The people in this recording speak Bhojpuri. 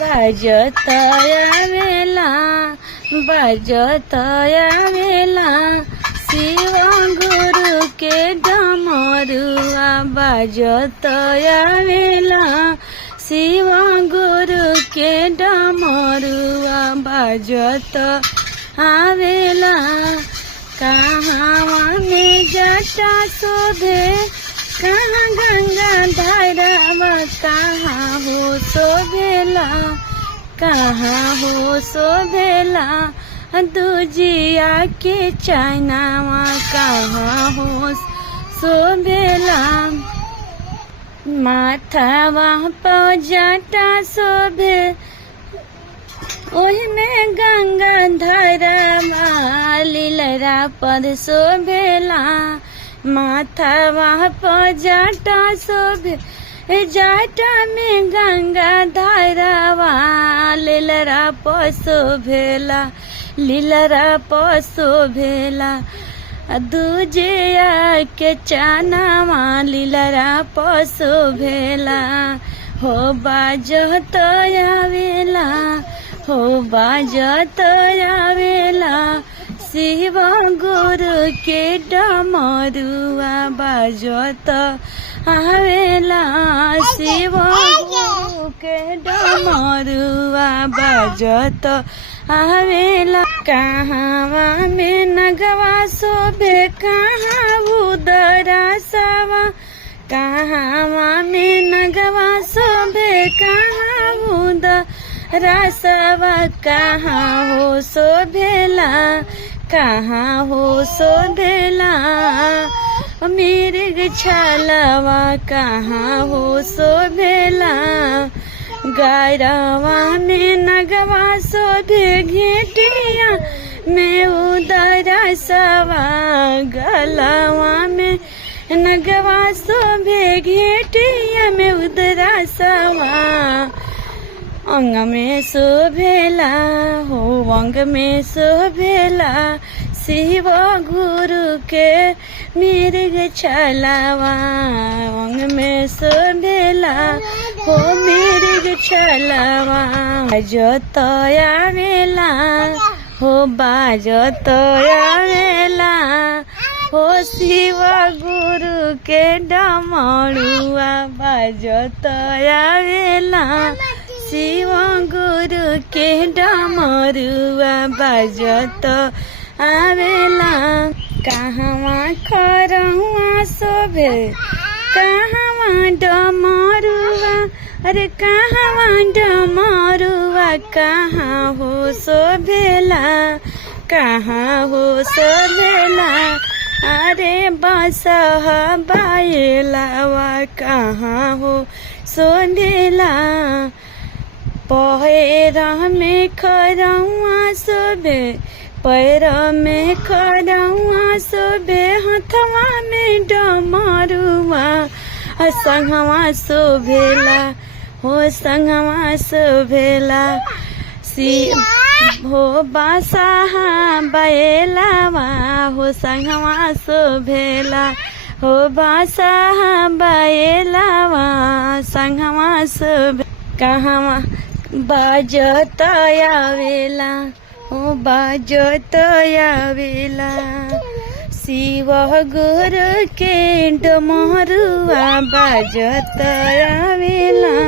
बाजत आवेला बाजत आवेला शिव गुरु के डमरुआ बाजत आवेला शिव गुरु के डमरुआ बाजत आवेला कहाँ में जटा शोभे कहाँ गंगा धारावा कहाँ हो शोभेला कहाँ हो शोभेला दूजिया के चनावा कहाँ हो शोभेला माथावा पर जटा शोभे ओहि में गंगा धारावा लीलरा पर शोभेला माथावा पर जटा शोभे जटा में गंगा धारावा लीलरा पर शोभेला लीलरा पर शोभेला दूजिया के चनावा लीलरा पर शोभेला हो बाजत आवेला हो बाजत आवेला शिव गुरु के डमरुआ बाजत आवेला शिव गुरु के डमरुआ बाजत आवेला कहाँ में नगवा शोभे कहाँ उदरा सवा कहाँ में नगवा शोभे कहाँ उदरा सवा कहाँ हो शोभेला कहाँ हो शोभेला मिर्ग छलवा कहाँ हो शोभेला गरवा में नगवा शोभे घेटिया में उदरा सवा गलवा में नगवा शोभे घेटिया में उदरा सवा अंग में शोभेला हो अंग में शोभेला शिव गुरु के मिर्ग छलवा अंग में शोभेला हो मिर्ग छलवा बाजत आवेला हो बाजत आवेला हो शिव गुरु के डमरुआ बाजत आवेला शिव गुरु के डमरुआ बाजत आवेला कहाँ खरहुआ शोभे कहाँ डमरुआ अरे कहाँ डमरुआ कहाँ हो शोभेला कहाँ हो शोभेला अरे बसह बायलावा कहाँ हो शोभेला पैर में खरहुआ शोभे पैर में खरहुआ शोभे हथवा में डमरुआ संगवा शोभेला हो संगवा शोभेला हो बासाहा बैलावा हो संगवा शोभेला हो बासाहा बैलावा संगवा शोभे कहाँ बाजत आवेला हो बाजत आवेला शिव गुरु के डमरुआ बाजत आवेला।